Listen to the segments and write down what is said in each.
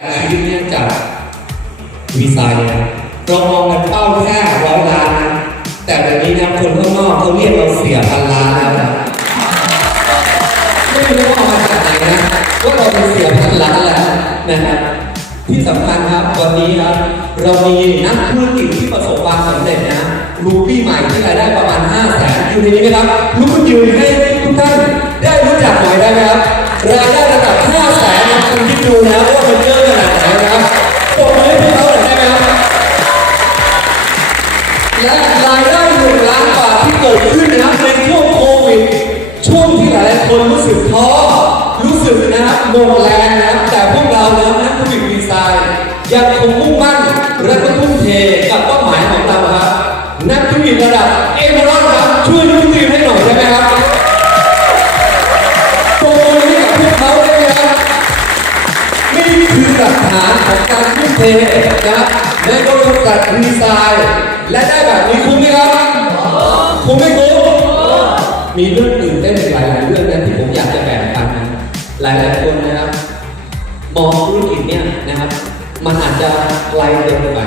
ชีวิตเนี่ยจากวีซ่าเนี่ยเรามองกันเป้าแค่ร้อยล้านนะแต่แบบนี้นะคนข้างนอกเขาเรียกเราเสียพันล้านแล้วนะไม่รู้ว่ามาจากไหนนะว่าเราเป็นเสียพันล้านแล้วนะครับที่สำคัญครับวันนี้ครับเรามีนักธุรกิจที่ประสบความสำเร็จนะรูปี้ใหม่ที่รายได้ประมาณ5แสนอยู่ในนี้ไหมครับลุกขึ้นยืนให้ทุกท่านได้รู้จักหน่อยได้ไหมครับรายได้ระดับ5แสนคุณคิดดูนะว่ามันเยอะ นะครับหมดแรงนะแต่พวกเรานะครับนักธุรกิจดีไซน์ยังคงมุ่งมั่นและก็ทุ่มเทกับเป้าหมายของเราครับนักธุรกิจระดับเอเมอรัลครับช่วยยกมือให้หน่อยได้ไหมครับโปรยให้กับพวกเขาได้ไหมครับนี่คือหลักฐานของการทุ่มเทนะครับในบริษัทดีไซน์และได้แบบนี้คุ้มไหมครับคุ้มไหมคุ้มมีเรื่องตื่นเต้นอีกหลายๆเรื่องนะที่ผมอยาก ลายๆคนนะครับมองธุรกิจเนี่ยนะครับ มันอาจจะไกลเกินไป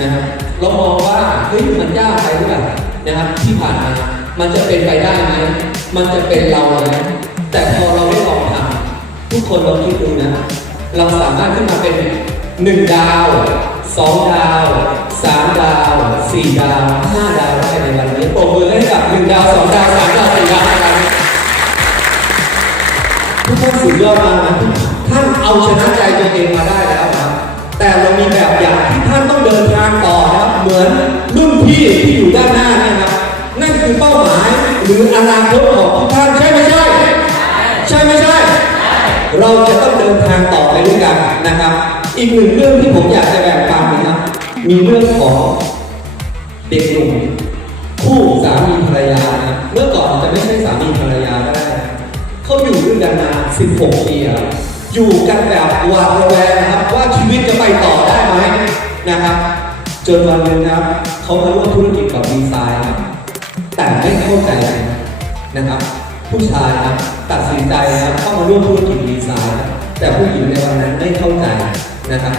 นะครับเรามองว่าเฮ้ยมันยากไปหรือเปล่านะครับ ที่ผ่านมามันจะเป็นไปได้ไหมมันจะเป็นเราไหมแต่พอเราได้ลองทำทุกคนลองคิดดูนะ เราสามารถขึ้นมาเป็นหนึ่งดาวสองดาวสามดาวสี่ดาวห้าดาวได้ในวันนี้ปรบมือให้กับหนึ่งดาวสองดาวสามดาวสี่ดาว ทุกท่านสุดยอดมากนะท่านเอาชนะใจตัวเองมาได้แล้วนะแต่เรามีแบบอย่างที่ท่านต้องเดินทางต่อนะครับเหมือนรุ่นพี่ที่อยู่ด้านหน้านี่ครับนั่นคือเป้าหมายหรืออนาคตของทุกท่านใช่ไหมใช่ใช่ไม่ใช่ เราจะต้องเดินทางต่อไปด้วยกันนะครับ อีกหนึ่งเรื่องที่ผมอยากจะแบ่งปันนะครับมีเรื่องของเด็กหนุ่มคู่สามีภรรยานะเมื่อก่อนจะไม่ใช่สามีภรรยาก็ได้นะเขาอยู่ด้วยกันมา 16 ปีอะอยู่กันแบบหวาดระแวงนะครับว่าชีวิตจะไปต่อได้ไหมนะครับ จนวันหนึ่งนะครับเขามาร่วมธุรกิจกับดีไซน์ครับแต่ไม่เข้าใจนะครับ ผู้ชายครับตัดสินใจนะครับเข้ามาร่วมธุรกิจดีไซน์ครับแต่ผู้หญิงในวันนั้นไม่เข้าใจนะครับ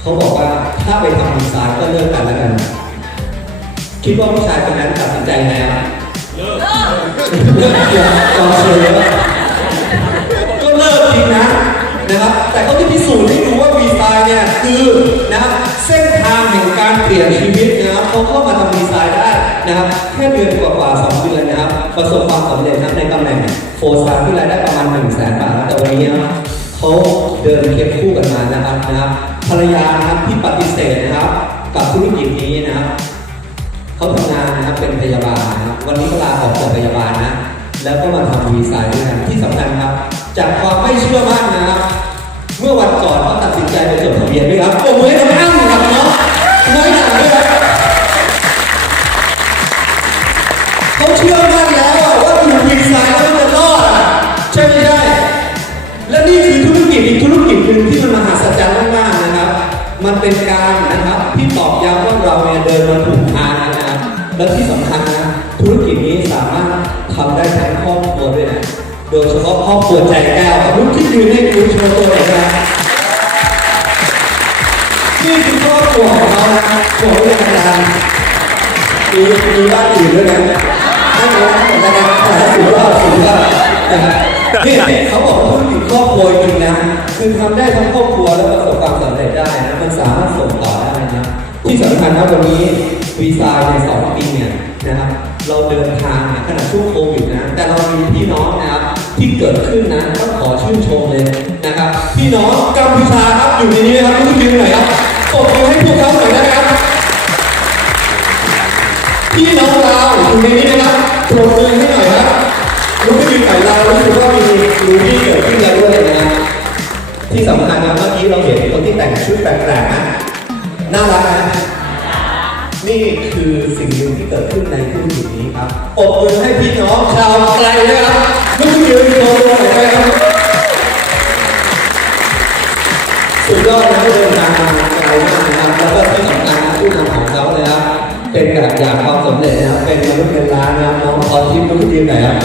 เขาบอกว่าถ้าไปทำดีไซน์ก็เลิกกันแล้วกัน คิดว่าผู้ชายคนนั้นตัดสินใจไงครับเลิก ต่อเชื้อก็เลิกจริงนะนะครับ แต่เขาจะพิสูจน์ให้ดูว่าดีไซน์เนี่ยคือนะครับเส้นทางแห่งการเปลี่ยนชีวิตนะครับเขาเข้ามาทำดีไซน์ได้นะครับแค่เดือนกว่าๆสองเดือนนะครับ ประสบความสำเร็จนะครับในตำแหน่งโฟร์สตาร์ที่รายได้ประมาณ1นึ่งแสนบาทแต่วันนี้นะเขาเดินเคียงคู่กันมานะครับนะครับภรรยานะครับที่ปฏิเสธนะครับ กับธุรกิจนี้นะครับเขาทำงานนะครับเป็นพย แล้วก็มาทำวีไซ่าด้วยกันที่สำคัญครับ จากความไม่เชื่อมั่นนะครับ เมื่อวันก่อนเขาตัดสินใจไปจดทะเบียนด้วยครับโอ้โหให้ทำอ้างครับเนาะน้อยหนาด้วยครับเขาเชื่อมั่นแล้วว่าอยู่วีซ่าแล้วมันจะรอดใช่ไม่ใช่ และนี่คือธุรกิจอีกธุรกิจหนึ่งที่มันมหัศจรรย์มากๆนะครับ มันเป็นการนะครับที่ตอกย้ำว่าเราเนี่ยเดินมาถูกทางนะครับและที่สำคัญ โดยเฉพาะครอบครัวใจแก้วลุกที่ยืนให้ดูโชว์ตัวหน่อยนะนี่คือครอบครัวของเรานะโอ้โหอาจารย์มีมีบ้านอื่นด้วยนะไม่เป็นไรนะครับสุดยอดสุดยอดนะครับนี่เขาบอกว่าธุรกิจครอบครัวจริงนะ คือทำได้ทั้งครอบครัวและประสบความสำเร็จได้นะ มันสามารถส่งต่อได้นะ ที่สำคัญนะวันนี้วีซ่าในสองปีเนี่ยนะครับ เราเดินทางนะขณะช่วงโควิดนะ แต่เรามีพี่น้องนะครับ ที่เกิดขึ้นนะต้องขอชื่นชมเลยนะครับ พี่น้องกัมพูชาครับอยู่ในนี้นะครับทุกทีมหน่อยครับปรบมือให้พวกเขาหน่อยนะครับ พี่น้องเราอยู่ในนี้นะครับปรบมือให้หน่อยครับรู้ไม่ดีฝ่ายเรารู้สึกว่ามีรู้ที่เกิดขึ้นแล้วด้วยนะที่สำคัญนะเมื่อกี้เราเห็นคนที่แต่งชุดแปลกๆนะน่ารักนะ นี่คือสิ่งหนึ่งที่เกิดขึ้นในธุรกิจนี้ครับปรบมือให้พี่น้องชาวไกลนะครับลุกยืนโตัวหน่อยนะครับสุดยอดนะเดินทางมาไกลมากนะครับแล้วก็ที่สำคัญนะผู้นำของเขาเลยครับเป็นแบบอย่างความสำเร็จนะครับเป็นมนุษย์เป็นล้านนะครับน้องพอทิพย์ลุกยืนหนครับ